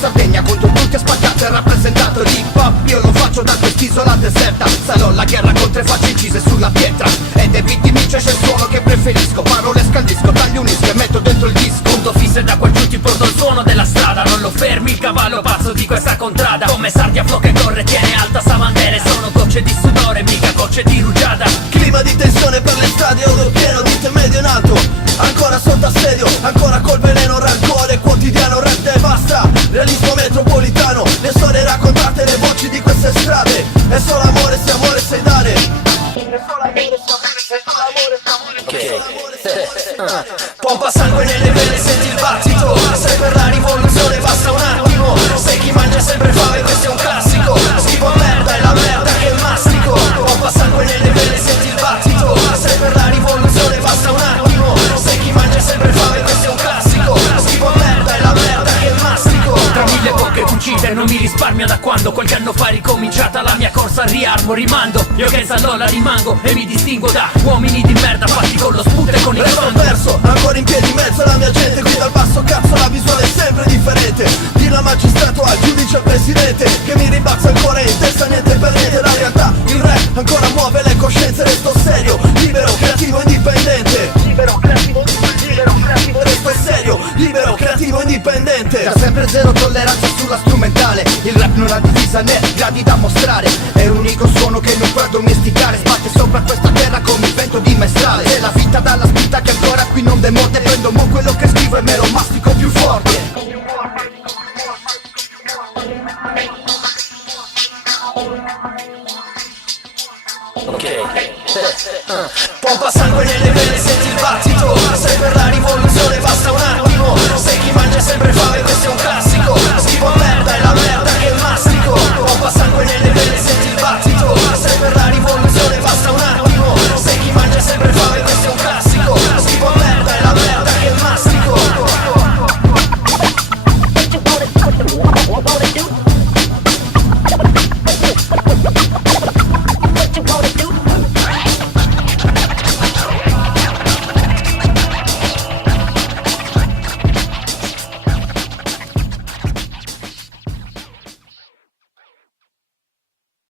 Sardegna contro tutti, ha spaccato e rappresentato l'hip hop. Io lo faccio da quest'isola deserta, sarò la guerra contro le facce incise sulla pietra. E dei vitimici c'è il suono che preferisco, parole scandisco, taglio unisco e metto dentro il disco. Punto fisso e da qua giù ti porto il suono della strada. Non lo fermi il cavallo pazzo di questa contrada. Come sardi a flow che corre tiene alta sta bandera. Sono gocce di sudore, mica gocce di rugiada. Clima di tensione per le strade, oro pieno di te medio in alto. Ancora sotto assedio, ancora col veleno, rancore quotidiano, rap e basta. Realismo metropolitano, le storie raccontate, le voci di queste strade. È solo amore se amore sai dare. È solo amore se amore sai dare. Pompa sangue nelle vene, senti il battito. Sei per la rivoluzione, basta un attimo. Sei chi mangia sempre fame, questo è un classico. Schifo merda, è la merda che mastico. Pompa sangue nelle vene, senti il battito. Sei per la rivoluzione, basta un attimo. Sei chi mangia sempre fame, questo è un classico. Schifo merda, è la merda che mastico. Tra mille bocche cucite non mi risparmio da quando qualche anno fa è ricominciata la mia corsa al riarmo. Rimando, io che Zallola rimango e mi distingo da uomini di merda fatti con lo sputo e con il resto comando. perso, ancora in piedi in mezzo alla mia gente. Qui dal basso cazzo la visuale è sempre differente. Dillo magistrato al giudice al presidente che mi rimbalza ancora in testa, niente per niente. La realtà, il rap ancora muove le coscienze. Resto serio, libero, creativo, indipendente. Libero, creativo, resto serio, libero, creativo, indipendente. Da sempre zero tolleranza sulla strumentale. Il rap non ha divisa né gradi da mostrare. È l'unico suono che non puoi domesticare. Sbatte sopra questa terra come il vento di mestrale. È la vita dalla spinta che ancora qui non demorde. Prendo mo quello che scrivo e me lo mastico più forte. Pompa sangue nelle vene, senti il battito. Sei per la rivoluzione, basta un attimo. Sei chi mangia sempre fame, questo è un